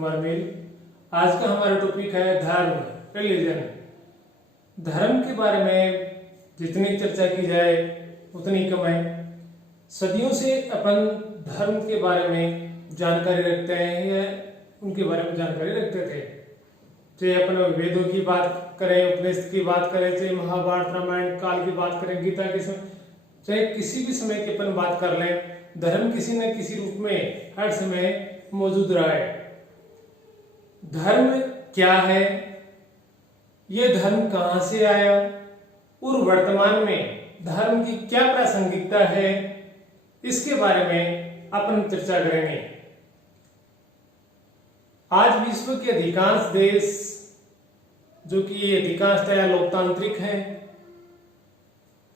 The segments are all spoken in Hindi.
कुमार मेल। आज का हमारा टॉपिक है धर्म, रिलीजन। धर्म के बारे में जितनी चर्चा की जाए उतनी कम है। सदियों से अपन धर्म के बारे में जानकारी रखते हैं या उनके बारे में जानकारी रखते थे। चाहे अपन वेदों की बात करें, उपनिषद की बात करें, चाहे महाभारत रामायण काल की बात करें, गीता के समय, चाहे किसी भी समय की अपन बात कर लें, धर्म किसी न किसी रूप में हर समय मौजूद रहा है। धर्म क्या है, ये धर्म कहां से आया और वर्तमान में धर्म की क्या प्रासंगिकता है, इसके बारे में अपन चर्चा करेंगे। आज विश्व के अधिकांश देश, जो कि अधिकांशतः लोकतांत्रिक हैं,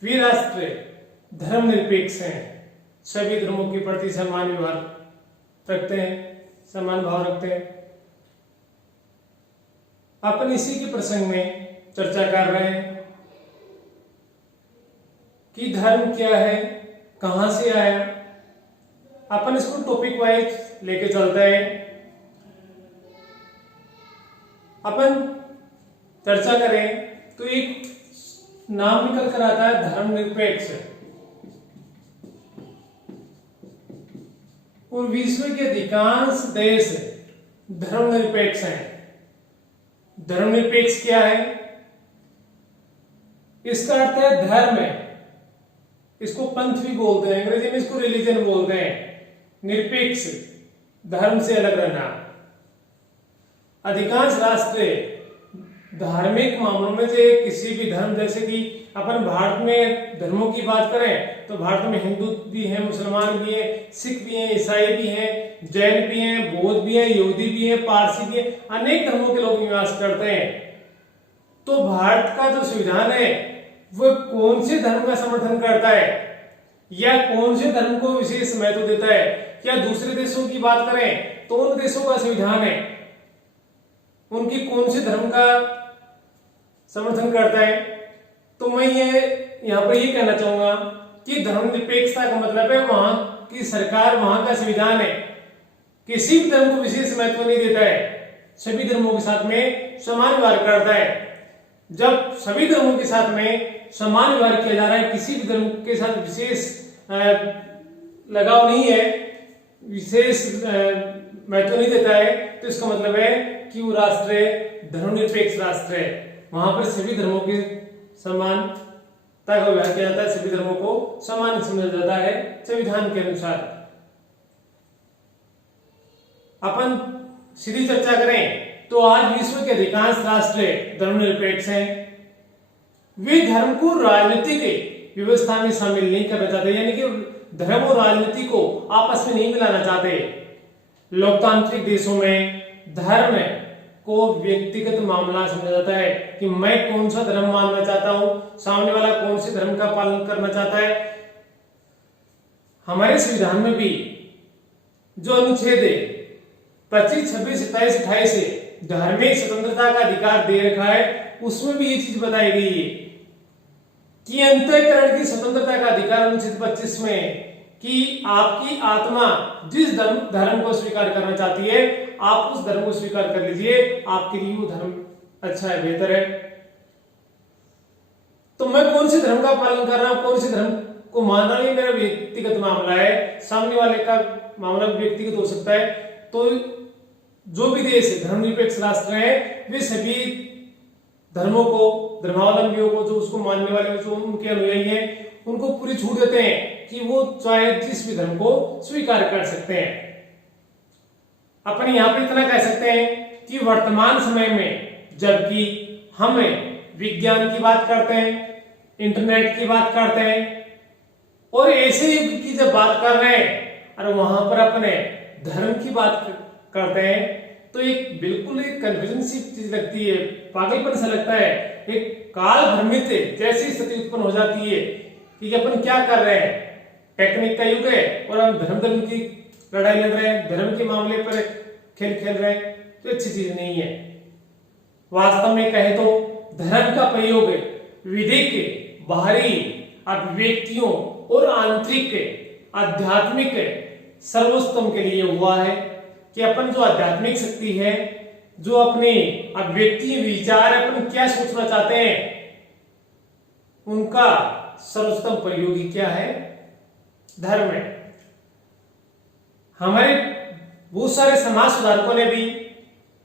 वे राष्ट्र धर्मनिरपेक्ष हैं, सभी धर्मों के प्रति समान व्यवहार रखते हैं, समान भाव रखते हैं। अपन इसी के प्रसंग में चर्चा कर रहे हैं कि धर्म क्या है, कहां से आया। अपन इसको टॉपिक वाइज लेके चलते हैं। अपन चर्चा करें तो एक नाम निकल कर आता है धर्मनिरपेक्ष, और विश्व के अधिकांश देश धर्मनिरपेक्ष हैं। धर्मनिरपेक्ष क्या है? इसका अर्थ है धर्म है, इसको पंथ भी बोलते हैं, अंग्रेजी में इसको रिलीजन बोलते हैं। निरपेक्ष, धर्म से अलग रहना। अधिकांश राष्ट्र धार्मिक मामलों में से किसी भी धर्म, जैसे कि अपन भारत में धर्मों की बात करें तो भारत में हिंदू भी हैं, मुसलमान भी हैं, सिख भी हैं, ईसाई भी हैं, जैन भी हैं, बौद्ध भी हैं, यहूदी भी हैं, पारसी भी हैं, अनेक धर्मों के लोग निवास करते हैं। तो भारत का जो संविधान है वह कौन से धर्म का समर्थन करता है या कौन से धर्म को विशेष महत्व देता है? क्या दूसरे देशों की बात करें तो उन देशों का संविधान है, उनकी कौन से धर्म का समर्थन करता है? तो मैं यहाँ पर ये कहना चाहूंगा कि धर्मनिरपेक्षता का मतलब है वहां की सरकार, वहां का संविधान है, किसी भी धर्म को विशेष महत्व नहीं देता है, सभी धर्मों के साथ में समान व्यवहार करता है। जब सभी धर्मों के साथ में समान व्यवहार किया जा रहा है, किसी भी धर्म के साथ विशेष लगाव नहीं है, विशेष महत्व नहीं देता है, तो इसका मतलब है कि वो राष्ट्र धर्मनिरपेक्ष राष्ट्र है। वहां पर सभी धर्मों की समानता का व्यवहार किया जाता है, सभी धर्मों को समान समझा जाता है संविधान के अनुसार। अपन सीधी चर्चा करें तो आज विश्व के अधिकांश राष्ट्र धर्मनिरपेक्ष हैं। वे धर्म को राजनीतिक व्यवस्था में शामिल नहीं करना चाहते, यानी कि धर्म और राजनीति को आपस में नहीं मिलाना चाहते। लोकतांत्रिक देशों में धर्म को व्यक्तिगत मामला समझा जाता है कि मैं कौन सा धर्म मानना चाहता हूं, सामने वाला कौन से धर्म का पालन करना चाहता है। हमारे संविधान में भी जो अनुच्छेद 25, 26, 27, 28 से धार्मिक स्वतंत्रता का अधिकार दे रखा है, उसमें भी ये चीज बताई गई है कि अंतःकरण की स्वतंत्रता का अधिकार अनुच्छेद 25 में कि आपकी आत्मा जिस धर्म को स्वीकार करना चाहती है, आप उस धर्म को स्वीकार कर लीजिए, आपके लिए वो धर्म अच्छा है, बेहतर है। तो मैं कौन से धर्म का पालन कर रहा हूं, कौन से धर्म को मान रहा हूं, ये मेरा व्यक्तिगत मामला है, सामने वाले का मामला व्यक्तिगत हो सकता है। तो जो भी देश धर्मनिरपेक्ष राष्ट्र है, वे सभी धर्मों को, धर्मावलंबियों को, जो उसको मानने वाले, जो उनके अनुयायी हैं, उनको पूरी छूट देते हैं कि वो चाहे जिस भी धर्म को स्वीकार कर सकते हैं। अपन यहां पर इतना कह सकते हैं कि वर्तमान समय में जबकि हम विज्ञान की बात करते हैं, इंटरनेट की बात करते हैं और ऐसे युग की जब बात कर रहे हैं और वहां पर अपने धर्म की बात करते हैं, तो एक बिल्कुल एक कंफ्यूजन सी चीज लगती है, पागलपन सा लगता है, एक काल भ्रमित जैसी स्थिति उत्पन्न हो जाती है कि अपन क्या कर रहे हैं। टेक्निक का युग है और हम धर्म की लड़ाई लड़ रहे हैं, धर्म के मामले पर खेल खेल रहे हैं, तो अच्छी चीज नहीं है। वास्तव में कहे तो धर्म का प्रयोग विधिक, बाहरी अभिव्यक्तियों और आंतरिक आध्यात्मिक सर्वोत्तम के लिए हुआ है। कि अपन जो आध्यात्मिक शक्ति है, जो अपने अभिव्यक्ति विचार अपन क्या सोचना चाहते हैं, उनका सर्वोत्तम प्रयोगी क्या है? धर्म है। हमारे बहुत सारे समाज सुधारकों ने भी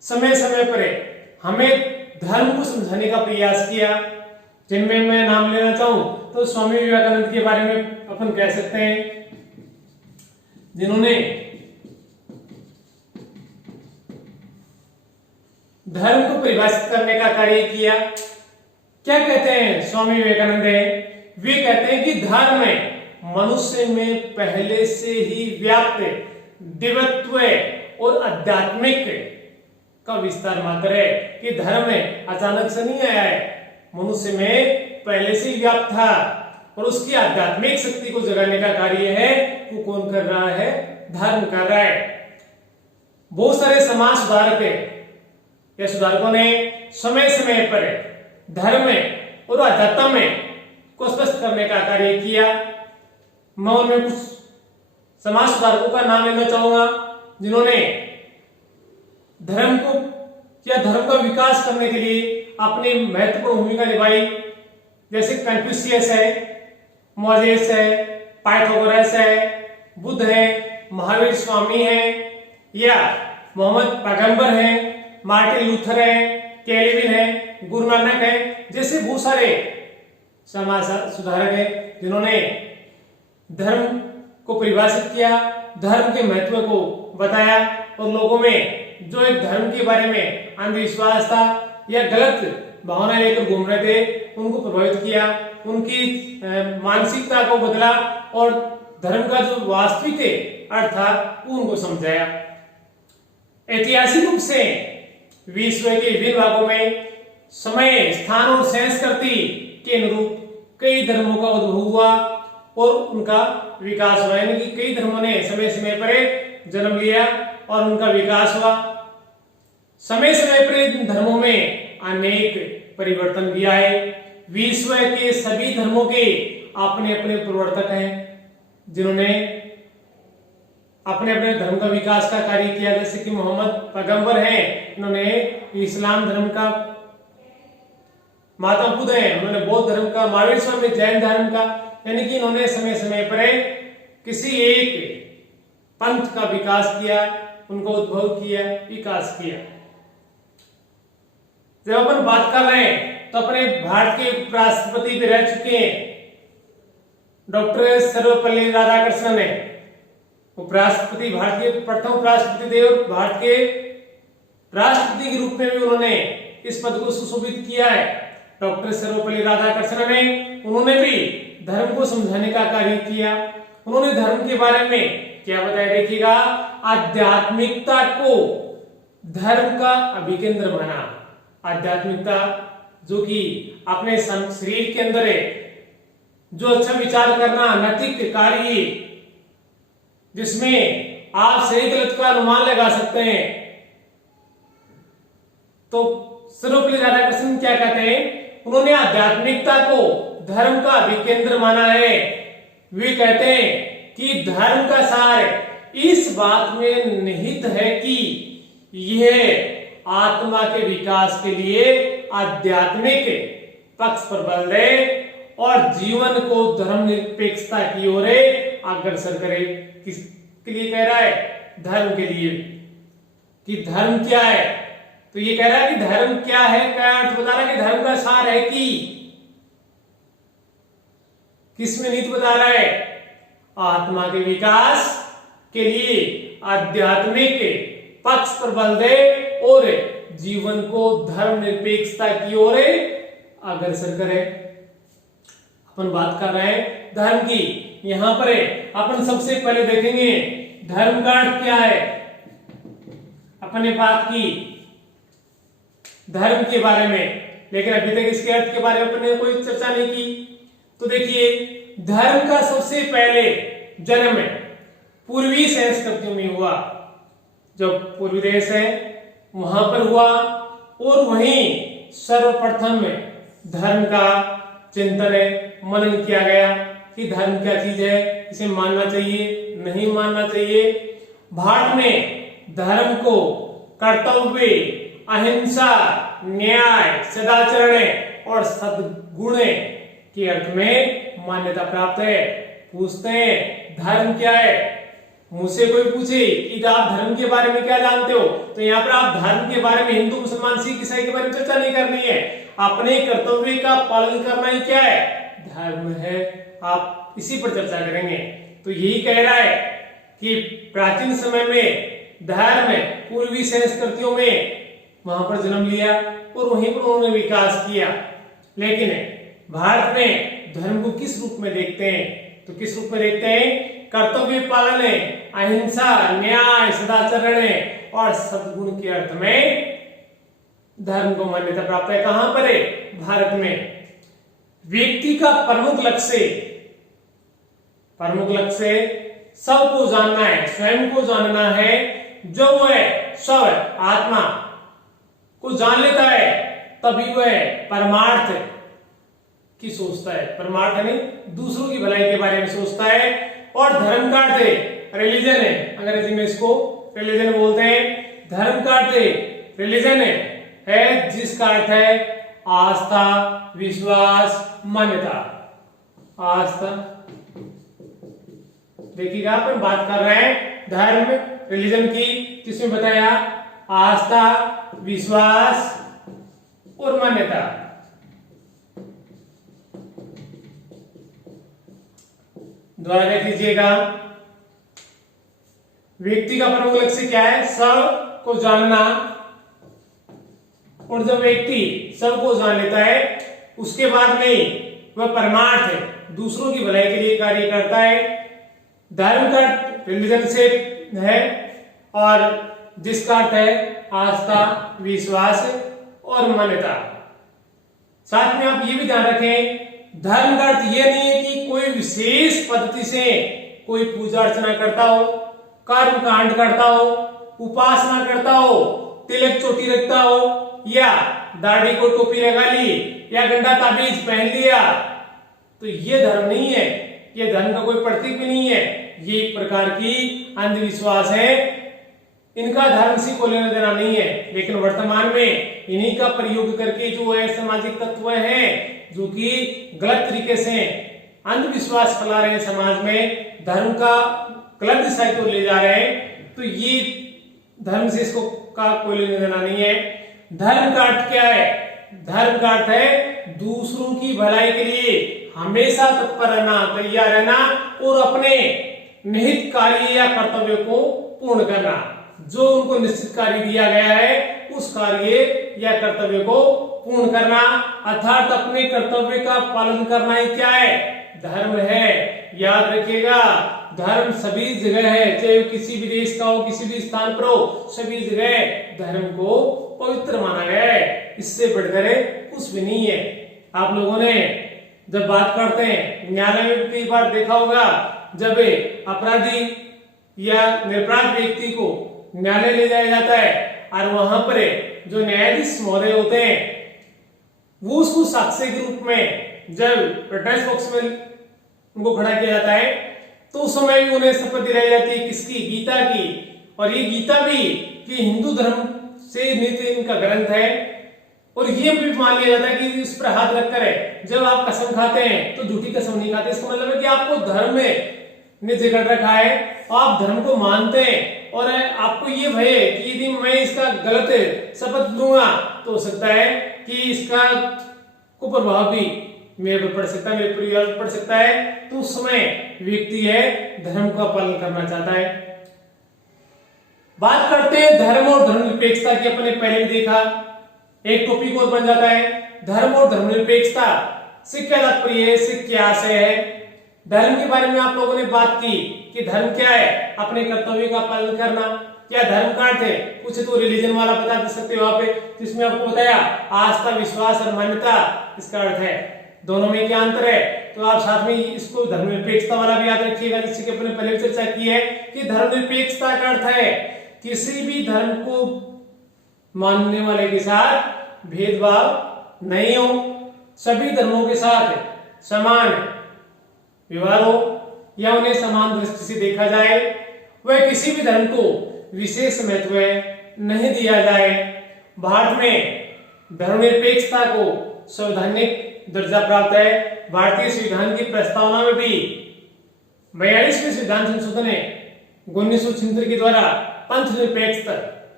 समय समय पर हमें धर्म को समझाने का प्रयास किया, जिनमें मैं नाम लेना चाहूं तो स्वामी विवेकानंद के बारे में अपन कह सकते हैं, जिन्होंने धर्म को परिभाषित करने का कार्य किया। क्या कहते हैं स्वामी विवेकानंद? वे कहते हैं कि धर्म मनुष्य में पहले से ही व्याप्त दिव्यत्व और आध्यात्मिक का विस्तार मात्र है, कि धर्म अचानक से नहीं आया है, मनुष्य में पहले से ही व्याप्त था, और उसकी आध्यात्मिक शक्ति को जगाने का कार्य है वो कौन कर रहा है? धर्म कर रहा है। बहुत सारे समाज सुधारक या सुधारकों ने समय समय पर धर्म और अध्यात्म को स्पष्ट करने का कार्य किया। मैं उनमें कुछ समाज सुधारकों का नाम लेना चाहूंगा, जिन्होंने धर्म को या धर्म का विकास करने के लिए अपनी महत्वपूर्ण भूमिका निभाई। जैसे कन्फ्यूशियस है, मोजेस है, पाइथागोरस है, बुद्ध है, महावीर स्वामी है, या मोहम्मद पैगंबर है, मार्टिन लूथर है, कैल्विन है, गुरु नानक है, जैसे बहुत सारे समाज सुधारक हैं जिन्होंने धर्म को परिभाषित किया, धर्म के महत्व को बताया, और लोगों में जो एक धर्म के बारे में अंधविश्वास था या गलत भावना लेकर घूम रहे थे, उनको प्रभावित किया, उनकी मानसिकता को बदला और धर्म का जो वास्तविक अर्थ था उनको समझाया। ऐतिहासिक रूप से विश्व के विभिन्न भागों में समय, स्थान और संस्कृति के अनुरूप कई धर्मों का उद्भव हुआ और उनका विकास हुआ, यानी कि कई धर्मों ने समय समय पर जन्म लिया और उनका विकास हुआ। समय समय पर इन धर्मों में अनेक परिवर्तन भी आए। विश्व के सभी धर्मों के अपने अपने प्रवर्तक हैं, जिन्होंने अपने अपने धर्म का विकास का कार्य किया। जैसे कि मोहम्मद पैगंबर हैं, उन्होंने इस्लाम धर्म का, महात्मा बुद्ध हैं, उन्होंने बौद्ध धर्म का, महावीर स्वामी जैन धर्म का, यानी कि इन्होंने समय समय पर किसी एक पंथ का विकास किया, उनको उद्भव किया, विकास किया। जब अपन बात कर रहे हैं तो अपने भारत के उपराष्ट्रपति भी रह चुके हैं डॉक्टर सर्वपल्ली राधाकृष्णन है। उपराष्ट्रपति, भारत के प्रथम उपराष्ट्रपति थे और भारत के राष्ट्रपति के रूप में भी उन्होंने इस पद को सुशोभित किया है। डॉक्टर सर्वपल्ली राधाकृष्णन ने, उन्होंने भी धर्म को समझाने का कार्य किया। उन्होंने धर्म के बारे में क्या बताया? देखिएगा, आध्यात्मिकता को धर्म का अभिकेंद्र माना। आध्यात्मिकता जो कि अपने शरीर के अंदर है, जो अच्छा विचार करना, नैतिक कार्य जिसमें आप सही गलत का अनुमान लगा सकते हैं। तो सर्वपल्ली राधाकृष्णन क्या कहते हैं? उन्होंने आध्यात्मिकता को धर्म का अभिकेंद्र माना है। वे कहते हैं कि धर्म का सार इस बात में निहित है कि यह आत्मा के विकास के लिए आध्यात्मिक पक्ष पर बल दे और जीवन को धर्मनिरपेक्षता की ओर अग्रसर करे। किसके लिए कह रहा है? धर्म के लिए। कि धर्म क्या है? तो ये कह रहा है कि धर्म क्या है, क्या अर्थ बता रहा है कि धर्म का सार है कि किसमें निहित बता रहा है? आत्मा के विकास के लिए आध्यात्मिक पक्ष पर बल दे और जीवन को धर्मनिरपेक्षता की ओर अग्रसर करे। अपन बात कर रहे हैं धर्म की। यहां पर अपन सबसे पहले देखेंगे धर्म का अर्थ क्या है। अपन ने बात की धर्म के बारे में, लेकिन अभी तक इसके अर्थ के बारे में अपन ने कोई चर्चा नहीं की। तो देखिए, धर्म का सबसे पहले जन्म पूर्वी संस्कृतियों में हुआ। जो पूर्वी देश है वहां पर हुआ और वहीं सर्वप्रथम धर्म का चिंतन मनन किया गया कि धर्म क्या चीज है, इसे मानना चाहिए, नहीं मानना चाहिए। भारत में धर्म को कर्तव्य, अहिंसा, न्याय, सदाचरण और सद्गुण के अर्थ में मान्यता प्राप्त है। पूछते हैं धर्म क्या है? मुझसे कोई पूछे कि आप धर्म के बारे में क्या जानते हो, तो यहाँ पर आप धर्म के बारे में हिंदू, मुसलमान, सिख, ईसाई के बारे में चर्चा नहीं करनी है। अपने कर्तव्य का पालन करना ही क्या है? धर्म है। आप इसी पर चर्चा करेंगे। तो यही कह रहा है कि प्राचीन समय में धर्म पूर्वी संस्कृतियों में वहां पर जन्म लिया और वहीं पर उन्होंने विकास किया। लेकिन भारत में धर्म को किस रूप में देखते हैं? तो किस रूप में देखते हैं? कर्तव्य पालन, अहिंसा, न्याय, सदाचरण और सद्गुण के अर्थ में धर्म को मान्यता प्राप्त है। कहां पर है? भारत में। व्यक्ति का प्रमुख लक्ष्य सबको जानना है, स्वयं को जानना है। जो वह स्व आत्मा को जान लेता है तभी वह परमार्थ की सोचता है। परमार्थ यानी दूसरों की भलाई के बारे में सोचता है। और धर्म का अर्थ है रिलीजन है, अंग्रेजी में इसको रिलीजन बोलते हैं। धर्म का अर्थ रिलीजन है जिसका अर्थ है आस्था, विश्वास, मान्यता। आस्था, देखिएगा अपन बात कर रहे हैं धर्म रिलीजन की, किसमें बताया? आस्था, विश्वास और मान्यता। दोबारा देख लीजिएगा। व्यक्ति का प्रमुख लक्ष्य क्या है? सब को जानना। और जब व्यक्ति सब को जान लेता है उसके बाद में वह परमार्थ है, दूसरों की भलाई के लिए कार्य करता है। धर्म का रिलीजन से है और जिसका अर्थ है आस्था, विश्वास और मान्यता। साथ में आप ये भी ध्यान रखें, धर्म का अर्थ यह नहीं है कि कोई विशेष पद्धति से कोई पूजा अर्चना करता हो, कर्म कांड करता हो, उपासना करता हो, तिलक चोटी रखता हो, या दाढ़ी को टोपी लगा ली, या गंदा ताबीज पहन लिया, तो ये धर्म नहीं है। ये धर्म का कोई प्रतीक भी नहीं है। ये एक प्रकार की अंधविश्वास है। इनका धर्म से कोई लेना देना नहीं है। लेकिन वर्तमान में इन्हीं का प्रयोग करके जो है सामाजिक तत्व है जो कि गलत तरीके से अंधविश्वास फैला रहे हैं समाज में, धर्म का गलत दिशा की ओर ले जा रहे हैं, तो ये धर्म से इसको का कोई लेना देना नहीं है। धर्म का अर्थ क्या है? धर्म का अर्थ है दूसरों की भलाई के लिए हमेशा तत्पर रहना, तैयार रहना और अपने निहित कार्य या कर्तव्य को पूर्ण करना। जो उनको निश्चित कार्य दिया गया है उस कार्य या कर्तव्य को पूर्ण करना, अर्थात अपने कर्तव्य का पालन करना ही क्या है? धर्म है। याद रखिएगा, धर्म सभी जगह है, चाहे किसी भी देश का हो, किसी भी स्थान पर हो, सभी जगह धर्म को पवित्र माना गया है। इससे बढ़कर कुछ भी नहीं है। आप लोगों ने जब बात करते हैं न्यायालय में कई बार देखा होगा, जब अपराधी या निरपराध व्यक्ति को न्यायालय ले जाया जाता है और वहां पर जो न्यायाधीश महोदय होते हैं वो उसको साक्ष्य के रूप में जब विटनेस बॉक्स में उनको खड़ा किया जाता है तो उस समय भी उन्हें शपथ दिलाई जाती है, किसकी? गीता की। और ये गीता भी कि हिंदू धर्म से नीति इनका ग्रंथ है। और ये भी मान लिया जाता है कि इस पर हाथ रखकर है जब आप कसम खाते हैं तो झूठी कसम नहीं खाते। इसका मतलब है कि आपको धर्म ने जकड़ रखा है, आप धर्म को मानते हैं और आपको ये भय है कि यदि मैं इसका गलत शपथ लूंगा तो हो सकता है कि इसका कुप्रभाव भी मेरे पर पड़ सकता है, मेरे परिवार पर पड़ सकता है। तो उस समय व्यक्ति है धर्म का पालन करना चाहता है। बात करते हैं धर्म और धर्मनिरपेक्षता की। अपने पहले भी देखा, एक टॉपिक और बन जाता है धर्म और धर्मनिरपेक्षता से क्या तात्पर्य है, से क्या आशय है। धर्म के बारे में आप लोगों ने बात की कि धर्म क्या है? अपने कर्तव्य का पालन करना। क्या धर्म का अर्थ है? कुछ तो रिलीजन वाला बता दे सकते हो आप, जिसमें आपको बताया आस्था, विश्वास और मान्यता इसका अर्थ है। दोनों में क्या अंतर है? तो आप साथ में इसको धर्मनिरपेक्षता वाला भी याद रखिएगा, जिससे कि अपने पहले चर्चा की है कि धर्मनिरपेक्षता का अर्थ है किसी भी धर्म को मानने वाले के साथ भेदभाव नहीं हो, सभी धर्मों के साथ समान व्यवहार हो या उन्हें समान दृष्टि से देखा जाए। वह किसी भी धर्म को विशेष महत्व नहीं दिया जाए। भारत में धर्मनिरपेक्षता को संवैधानिक दर्जा प्राप्त है। भारतीय संविधान की प्रस्तावना में भी 42वें संविधान संशोधन 1976 के द्वारा पंथ निरपेक्षता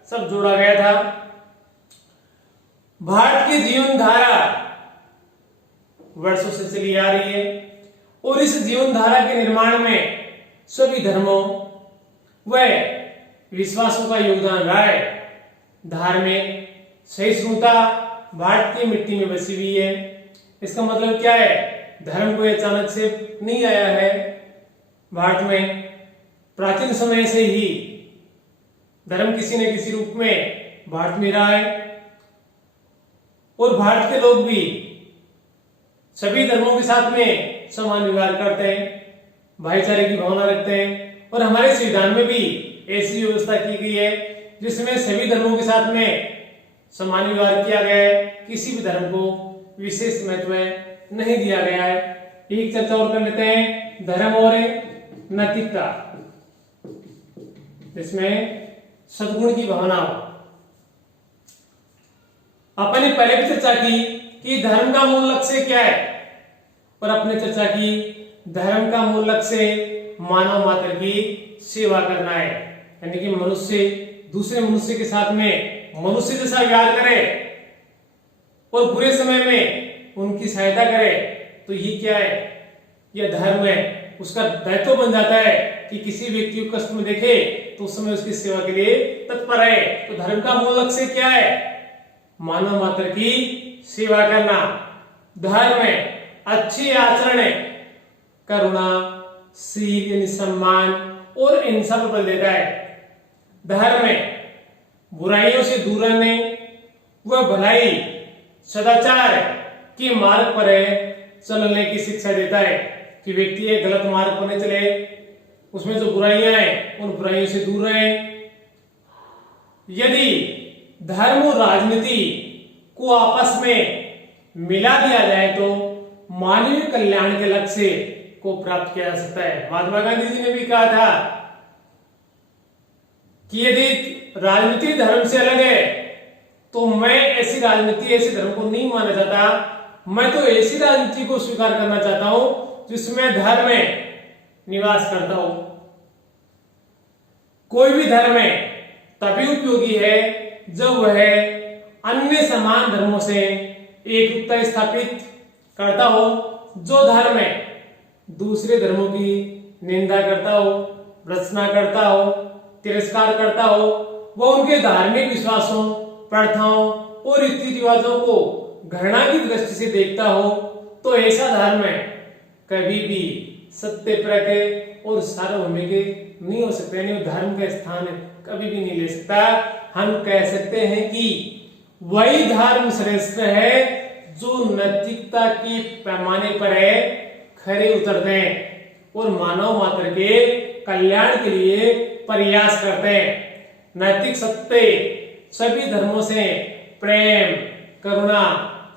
सब जोड़ा गया था। भारत की जीवन धारा वर्षों से चली आ रही है और इस जीवन धारा के निर्माण में सभी धर्मों व विश्वासों का योगदान रहा है। धार्मिक सहिष्णुता भारत की मिट्टी में बसी हुई है। इसका मतलब क्या है? धर्म कोई अचानक से नहीं आया है। भारत में प्राचीन समय से ही धर्म किसी न किसी रूप में भारत में रहा है और भारत के लोग भी सभी धर्मों के साथ में समान व्यवहार करते हैं, भाईचारे की भावना रखते हैं और हमारे संविधान में भी ऐसी व्यवस्था की गई है जिसमें सभी धर्मों के साथ में समान व्यवहार किया गया है। किसी भी धर्म को विशेष महत्व नहीं दिया गया है। एक चर्चा और कर लेते हैं, धर्म और नैतिकता, जिसमें सद्गुण की भावना हो। अपन ने पहले भी चर्चा की कि धर्म का मूल लक्ष्य क्या है और अपने चर्चा की धर्म का मूल लक्ष्य मानव मात्र की सेवा करना है, यानी कि मनुष्य दूसरे मनुष्य के साथ में मनुष्य जैसा व्यवहार करे और बुरे समय में उनकी सहायता करे। तो ये क्या है? यह धर्म है। उसका दायित्व बन जाता है कि किसी व्यक्ति को कष्ट में देखे तो उस समय उसकी सेवा के लिए तत्पर है। तो धर्म का मूल लक्ष्य क्या है? मानव मात्र की सेवा करना। धर्म में अच्छी आचरण, करुणा, शील यानी सम्मान और हिंसा पर बल देता है। धर्म में बुराइयों से दूर रहने व भलाई सदाचार के मार्ग पर चलने की शिक्षा देता है कि व्यक्ति एक गलत मार्ग पर नहीं चले, उसमें जो बुराइयां हैं उन बुराइयों से दूर रहे। यदि धर्म और राजनीति को आपस में मिला दिया जाए तो मानवीय कल्याण के लक्ष्य को प्राप्त किया जा सकता है। महात्मा गांधी जी ने भी कहा था कि यदि राजनीति धर्म से अलग है तो मैं ऐसी राजनीति ऐसे धर्म को नहीं माना चाहता। मैं तो ऐसी राजनीति को स्वीकार करना चाहता हूं जिसमें धर्म निवास करता हो। कोई भी धर्म तभी उपयोगी है जब वह अन्य समान धर्मों से एकता स्थापित करता हो। जो धर्म दूसरे धर्मों की निंदा करता हो, भर्त्सना करता हो, तिरस्कार करता हो, वह उनके धार्मिक विश्वासों, प्रथाओं और रीति रिवाजों को घृणा की दृष्टि से देखता हो, तो ऐसा धर्म कभी भी सत्यपरक और सार्वभौमिक नहीं हो सकता, यानी धर्म का स्थान कभी भी नहीं ले सकता। हम कह सकते हैं कि वही धर्म श्रेष्ठ है जो नैतिकता के पैमाने पर खरे उतरते हैं और मानव मात्र के कल्याण के लिए प्रयास करते हैं। नैतिक सत्य सभी धर्मों से प्रेम, करुणा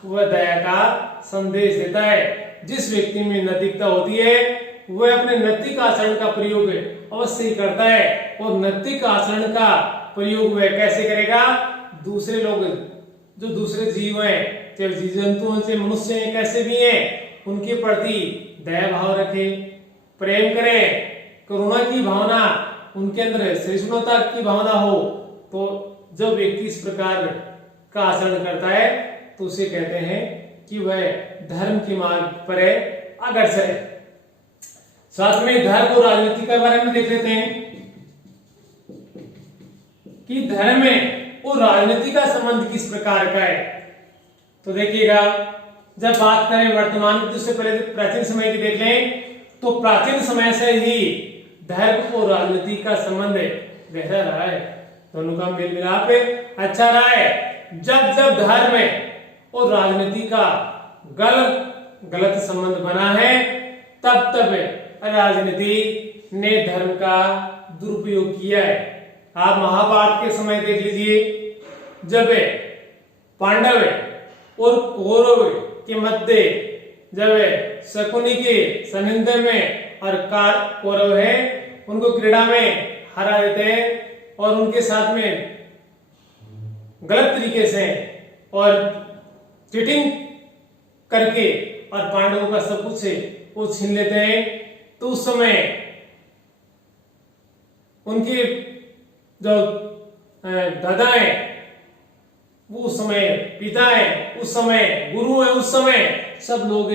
व दया का संदेश देता है। जिस व्यक्ति में नैतिकता होती है वह अपने नैतिक आचरण का प्रयोग अवश्य ही करता है और नैतिक आचरण का प्रयोग वह कैसे करेगा? दूसरे लोग जो दूसरे जीव हैं, चाहे जीव जंतु हैं, चाहे मनुष्य हैं, कैसे भी हैं, उनके प्रति दया भाव रखे, प्रेम करें, करुणा की भावना उनके अंदर सहिष्णुता की भावना हो। तो जब व्यक्ति इस प्रकार का आचरण करता है तो उसे कहते हैं कि वह धर्म के मार्ग पर अग्रसर है। साथ में धर्म और राजनीति के बारे में देख लेते हैं कि धर्म और राजनीति का संबंध किस प्रकार का है। तो देखिएगा, जब बात करें वर्तमान की, उससे पहले प्राचीन समय की देख लें तो प्राचीन समय से ही धर्म और राजनीति का संबंध गहरा रहा है। दोनों का मेल मिलाप अच्छा रहा है। जब जब धर्म और राजनीति का गलत संबंध बना है तब तब राजनीति ने धर्म का दुरुपयोग किया है। आप महाभारत के समय देख लीजिए, जब पांडव और कौरव के मध्य जब शकुनी के सानिध्य में और कौरव है उनको क्रीड़ा में हरा देते हैं और उनके साथ में गलत तरीके से और चीटिंग करके और पांडवों का सब कुछ से वो छीन लेते हैं, तो उस समय उनके जो दादा है, वो उस समय पिता है, उस समय गुरु है, उस समय सब लोग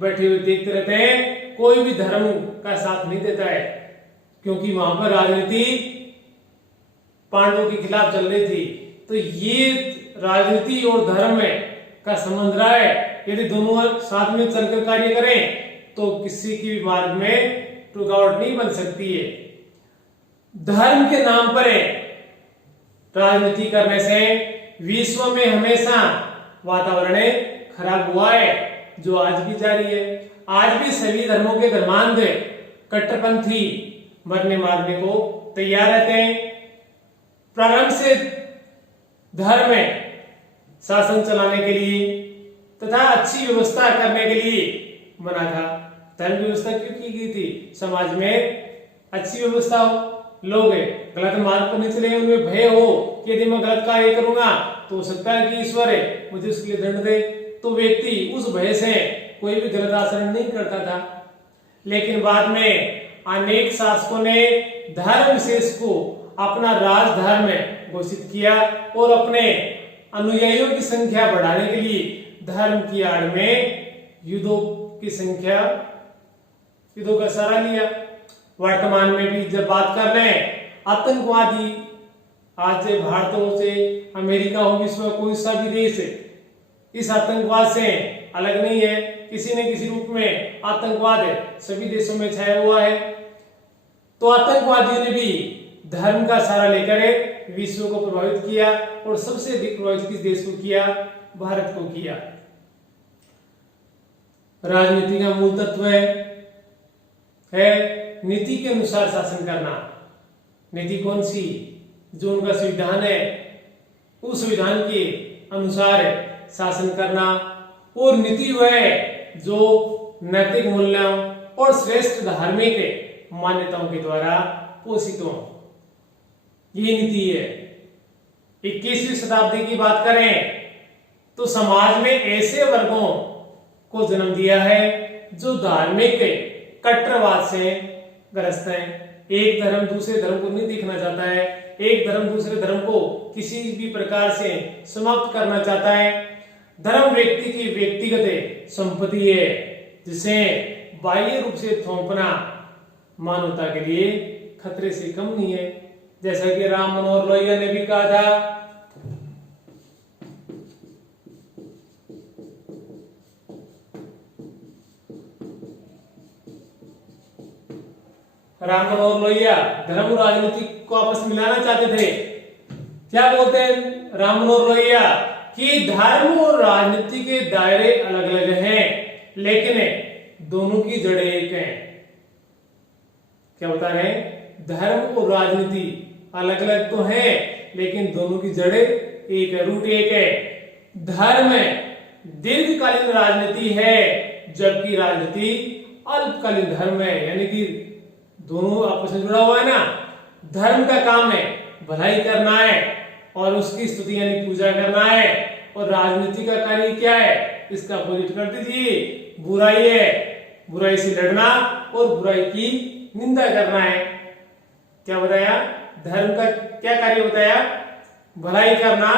बैठे हुए देखते रहते हैं, कोई भी धर्म का साथ नहीं देता है, क्योंकि वहां पर राजनीति पांडवों के खिलाफ चल रही थी। तो ये राजनीति और धर्म का संबंध रहा है, यदि दोनों साथ में चलकर कार्य करें तो किसी की भी मार्ग में रुकावट नहीं बन सकती है। धर्म के नाम पर राजनीति करने से विश्व में हमेशा वातावरण खराब हुआ है, जो आज भी जारी है। आज भी सभी धर्मों के धर्मांध कट्टरपंथी मरने मारने को तैयार रहते हैं। प्रारंभ से धर्म शासन चलाने के लिए तथा अच्छी व्यवस्था करने के लिए बना था। धर्म व्यवस्था क्यों की गई थी? समाज में अच्छी व्यवस्था हो, लोग गलत मार्ग पर नहीं चले, उनमें भय हो कि यदि मैं गलत कार्य करूंगा तो हो सकता है कि ईश्वर मुझे उसके लिए दंड दे, तो व्यक्ति उस भय से कोई भी गलत आचरण नहीं करता था। लेकिन बाद में अनेक शासकों ने धर्म विशेष को अपना राजधर्म घोषित किया और अपने अनुयायियों की संख्या बढ़ाने के लिए धर्म की आड़ में युद्धों का सहारा लिया। वर्तमान में भी जब बात कर रहे हैं, आतंकवादी आज भारत हो से अमेरिका हो, विश्व का कोई सा भी देश इस आतंकवाद से अलग नहीं है। किसी न किसी रूप में आतंकवाद सभी देशों में छाया हुआ है। तो आतंकवादियों ने भी धर्म का सहारा लेकर विश्व को प्रभावित किया, और सबसे अधिक प्रभावित किस देश को किया? भारत को किया। राजनीति का मूल तत्व है नीति के अनुसार शासन करना। नीति कौन सी? जो उनका संविधान है, उस संविधान के अनुसार शासन करना। और नीति वह है जो नैतिक मूल्यों और श्रेष्ठ धार्मिक मान्यताओं के द्वारा पोषित हो। ये नीति है। 21वीं शताब्दी की बात करें तो समाज में ऐसे वर्गों को जन्म दिया है जो धार्मिक कट्टरवाद से ग्रस्त है। एक धर्म दूसरे धर्म को नहीं देखना चाहता है, एक धर्म दूसरे धर्म को किसी भी प्रकार से समाप्त करना चाहता है। धर्म व्यक्ति की व्यक्तिगत संपत्ति है, जिसे बाह्य रूप से थोपना मानवता के लिए खतरे से कम नहीं है। जैसा कि राम मनोहर लोहिया ने भी कहा था, राम मनोहर लोहिया धर्म और राजनीति को आपस में मिलाना चाहते थे। क्या बोलते हैं राम मनोहर लोहिया? कि धर्म और राजनीति के दायरे अलग अलग हैं, लेकिन दोनों की जड़ें एक हैं। क्या बता रहे हैं? धर्म और राजनीति अलग अलग तो हैं, लेकिन दोनों की जड़ें एक है, रूट एक है। धर्म दीर्घकालीन राजनीति है, जबकि राजनीति अल्पकालीन धर्म है। यानी कि दोनों आपस में जुड़ा हुआ है ना। धर्म का काम है भलाई करना है और उसकी स्तुति यानी पूजा करना है, और राजनीति का कार्य क्या है? इसका अपोजिट कर दीजिए, बुराई है, बुराई से लड़ना और बुराई की निंदा करना है। क्या बताया? धर्म का क्या कार्य बताया? भलाई करना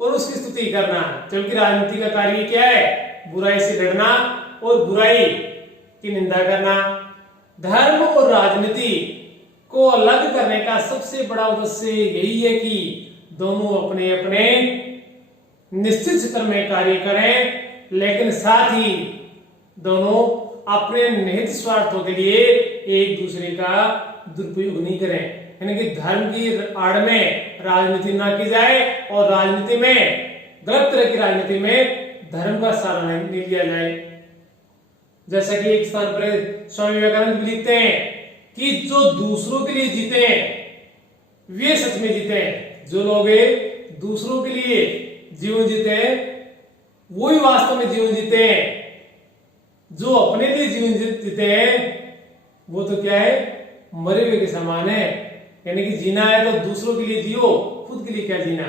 और उसकी स्तुति करना, जबकि राजनीति का कार्य क्या है? बुराई से लड़ना और बुराई की निंदा करना। धर्म और राजनीति को अलग करने का सबसे बड़ा उद्देश्य यही है कि दोनों अपने अपने निश्चित क्षेत्र में कार्य करें, लेकिन साथ ही दोनों अपने निहित स्वार्थों के लिए एक दूसरे का दुरुपयोग नहीं करें। यानी कि धर्म की आड़ में राजनीति ना की जाए और राजनीति में, गलत तरह की राजनीति में धर्म का सहारा नहीं लिया जाए। जैसा कि एक स्थान पर स्वामी विवेकानंद भी लिखते हैं कि जो दूसरों के लिए जीते हैं वे सच में जीते हैं। जो लोग दूसरों के लिए जीवन जीते हैं वही वास्तव में जीवन जीते हैं। जो अपने लिए जीवन जीते हैं वो तो क्या है? मरे हुए के समान है। यानी कि जीना है तो दूसरों के लिए जियो, खुद के लिए क्या जीना,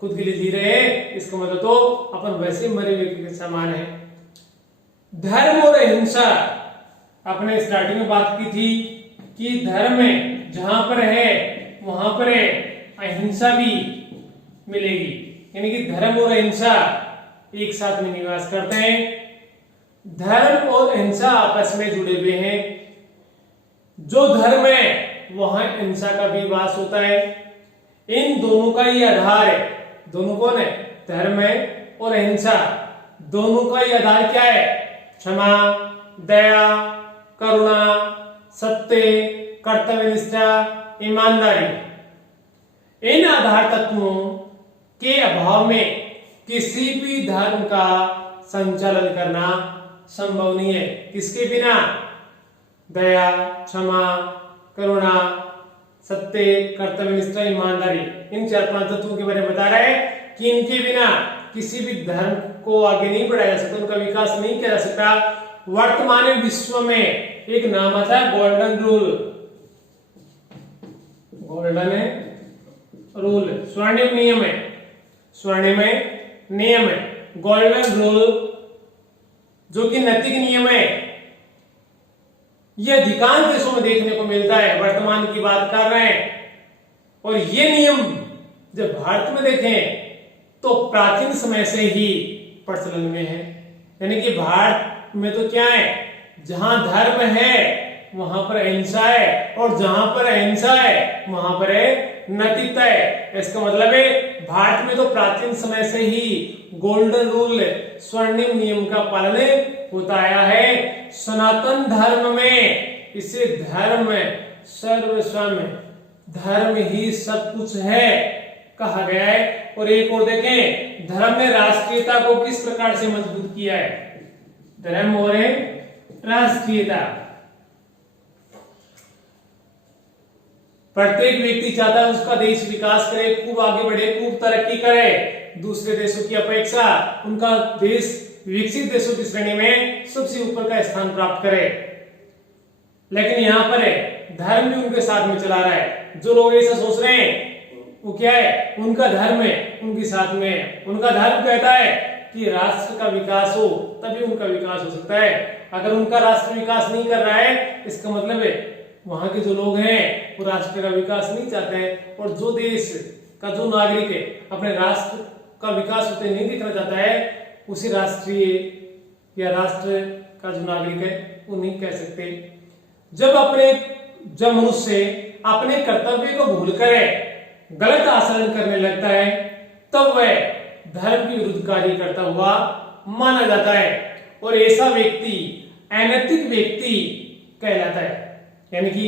खुद के लिए जी रहे हैं, इसका मतलब तो अपन वैसे मरे हुए के समान है। धर्म और अहिंसा, आपने स्टार्टिंग में बात की थी कि धर्म जहां पर है वहां पर अहिंसा भी मिलेगी, यानी कि धर्म और अहिंसा एक साथ में निवास करते हैं। धर्म और अहिंसा आपस में जुड़े हुए हैं। जो धर्म है वहां अहिंसा का भी वास होता है। इन दोनों का ही आधार है, दोनों कौन है, धर्म है और अहिंसा, दोनों का ही आधार क्या है, क्षमा, दया, करुणा, सत्य, कर्तव्यनिष्ठा, ईमानदारी। इन आधार तत्वों के अभाव में किसी भी धर्म का संचालन करना संभव नहीं है। किसके बिना, दया, क्षमा, करुणा, सत्य, कर्तव्यनिष्ठा, ईमानदारी, इन 4-5 तत्वों के बारे में बता रहे हैं कि इनके बिना किसी भी धर्म को आगे नहीं बढ़ाया जा सकता, उनका विकास नहीं किया जा सकता। वर्तमान विश्व में एक नाम आता है गोल्डन रूल, गोल्डन रूल, स्वर्णिम नियम है, स्वर्णिम नियम है, गोल्डन रूल, जो कि नैतिक नियम है। यह अधिकांश देशों में देखने को मिलता है, वर्तमान की बात कर रहे हैं। और ये नियम जब भारत में देखें तो प्राचीन समय से ही प्रचलन में है, यानी कि भारत में तो क्या है, जहां धर्म है वहां पर अहिंसा है, और जहां पर अहिंसा है वहां पर नैतिकता है। इसका मतलब है भारत में तो प्राचीन समय से ही गोल्डन रूल, स्वर्णिम नियम का पालन होता आया है। सनातन धर्म में इसे धर्म सर्वस्व, धर्म ही सब कुछ है कहा गया है। और एक और देखें, धर्म ने राष्ट्रीयता को किस प्रकार से मजबूत किया है, धर्म और राष्ट्रीयता। प्रत्येक व्यक्ति चाहता है उसका देश विकास करे, खूब आगे बढ़े, खूब तरक्की करे, दूसरे देशों की अपेक्षा उनका देश विकसित देशों की श्रेणी में सबसे ऊपर का स्थान प्राप्त करे। लेकिन यहाँ पर धर्म भी उनके साथ में चला रहा है। जो लोग ऐसा सोच रहे हैं वो क्या है, उनका धर्म है उनके साथ में है। उनका धर्म कहता है कि राष्ट्र का विकास हो तभी उनका विकास हो सकता है। अगर उनका राष्ट्र विकास नहीं कर रहा है, इसका मतलब है वहां के जो लोग हैं वो राष्ट्र का विकास नहीं चाहते हैं। और जो देश का जो नागरिक है अपने राष्ट्र का विकास होते नहीं दिखना चाहता है, उसे राष्ट्रीय या राष्ट्र का जो नागरिक है वो नहीं कह सकते। जब मनुष्य अपने कर्तव्य को भूलकर गलत आचरण करने लगता है तब वह धर्म के विरुद्ध कार्य करता हुआ माना जाता है, और ऐसा व्यक्ति अनैतिक व्यक्ति कहलाता है। यानी कि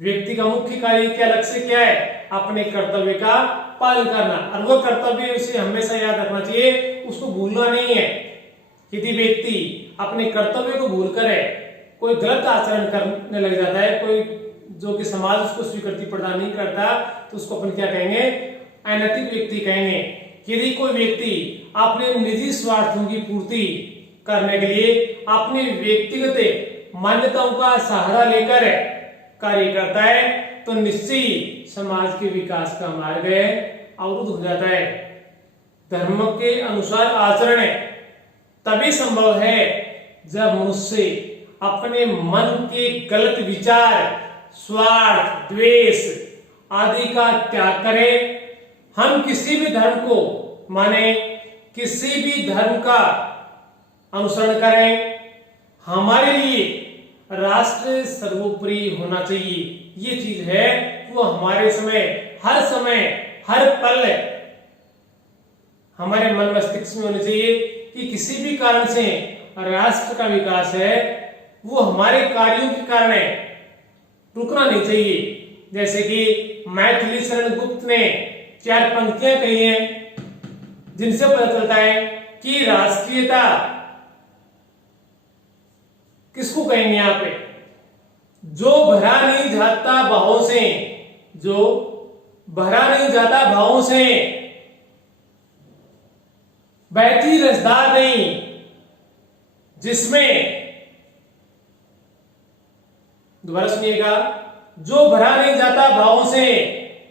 व्यक्ति का मुख्य कार्य क्या, लक्ष्य क्या है, अपने कर्तव्य का पालन करना, और वो कर्तव्य उसे हमेशा याद रखना चाहिए, उसको भूलना नहीं है। यदि व्यक्ति अपने कर्तव्य को भूलकर कोई गलत आचरण करने लग जाता है, कोई जो कि समाज उसको स्वीकृति प्रदान नहीं करता, तो उसको अपन क्या कहेंगे, अनैतिक व्यक्ति कहेंगे। यदि कोई व्यक्ति अपने निजी स्वार्थों की पूर्ति करने के लिए अपने व्यक्तिगत मान्यताओं का सहारा लेकर कार्य करता है तो निश्चय समाज के विकास का मार्ग अवरुद्ध हो जाता है। धर्म के अनुसार आचरण तभी संभव है जब मनुष्य अपने मन के गलत विचार, स्वार्थ, द्वेष आदि का त्याग करे। हम किसी भी धर्म को माने, किसी भी धर्म का अनुसरण करें, हमारे लिए राष्ट्र सर्वोपरि होना चाहिए। ये चीज है वो हमारे समय हर पल हमारे मन मस्तिष्क में होनी चाहिए कि किसी भी कारण से राष्ट्र का विकास है वो हमारे कार्यों के कारण रुकना नहीं चाहिए। जैसे कि मैथिली शरण गुप्त ने 4 पंक्तियां कही हैं जिनसे पता चलता है कि राष्ट्रीयता किसको कहेंगे यहाँ पे, जो भरा नहीं जाता भावों से, जो भरा नहीं जाता भावों से, बहती रसदार नहीं, जिसमें, दोबारा सुनिएगा, जो भरा नहीं जाता भावों से,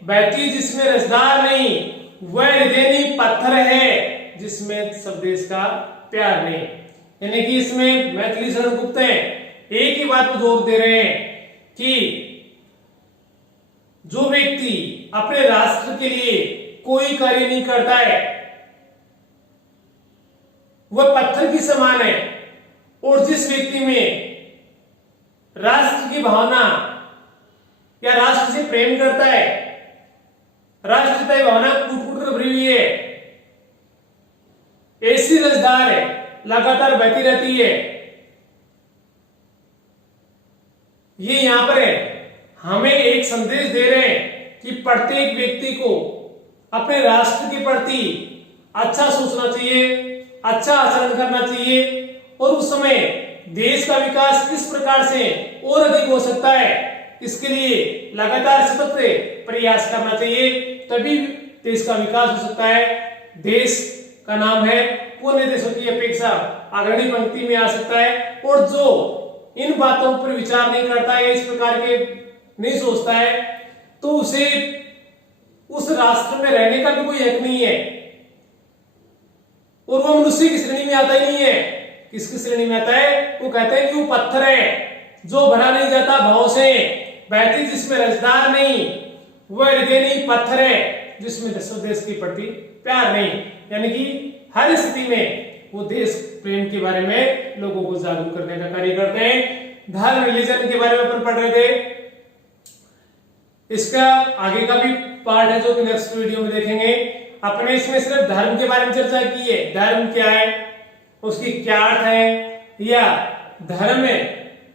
बहती जिसमें रसदार नहीं, वह हृदयनी पत्थर है जिसमें स्वदेश का प्यार नहीं। यानी कि इसमें मैथिली शरण गुप्त हैं एक ही बात पर जोर दे रहे हैं कि जो व्यक्ति अपने राष्ट्र के लिए कोई कार्य नहीं करता है वह पत्थर की समान है, और जिस व्यक्ति में राष्ट्र की भावना या राष्ट्र से प्रेम करता है, राष्ट्रीय भावना कूट कूट कर भरी हुई है, ऐसी रसदार है, लगातार बहती रहती है। ये यहां पर है, हमें एक संदेश दे रहे हैं कि प्रत्येक व्यक्ति को अपने राष्ट्र के प्रति अच्छा सोचना चाहिए, अच्छा आचरण करना चाहिए, और उस समय देश का विकास किस प्रकार से और अधिक हो सकता है इसके लिए लगातार सतत प्रयास करना चाहिए, तभी देश का विकास हो सकता है। देश का नाम है पुण्य देशों की अपेक्षा अग्रणी पंक्ति में आ सकता है, और जो इन बातों पर विचार नहीं करता है, इस प्रकार के नहीं सोचता है, तो उसे उस राष्ट्र में रहने का भी कोई हक नहीं है, और वो मनुष्य की श्रेणी में आता ही नहीं है। किसकी श्रेणी में आता है? वो कहते हैं कि वो पत्थर है जो भरा नहीं जाता भाव से, बहती जिसमें रसदार नहीं, वह हृदय नहीं पत्थर है जिसमें स्वदेश के प्रति प्यार नहीं। यानी कि हर स्थिति में वो देश प्रेम के बारे में लोगों को जागरूक करने का कार्य करते हैं। धर्म रिलीजन के बारे में अपन पढ़ रहे थे, इसका आगे का भी पार्ट है जो कि नेक्स्ट वीडियो में देखेंगे। अपने इसमें सिर्फ धर्म के बारे में चर्चा की है, धर्म क्या है, उसकी क्या अर्थ है, या धर्म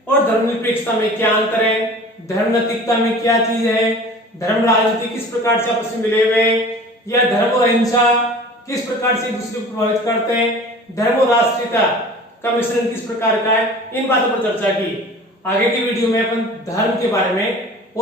और धर्मनिरपेक्षता में क्या अंतर है, धर्म नैतिकता में क्या चीज है, धर्म राजनीति किस प्रकार से आपस में मिले हुए, या धर्म और अहिंसा किस प्रकार से एक दूसरे को प्रभावित करते हैं, धर्म और राष्ट्रीयता का मिश्रण किस प्रकार का है, इन बातों पर चर्चा की। आगे की वीडियो में अपन धर्म के बारे में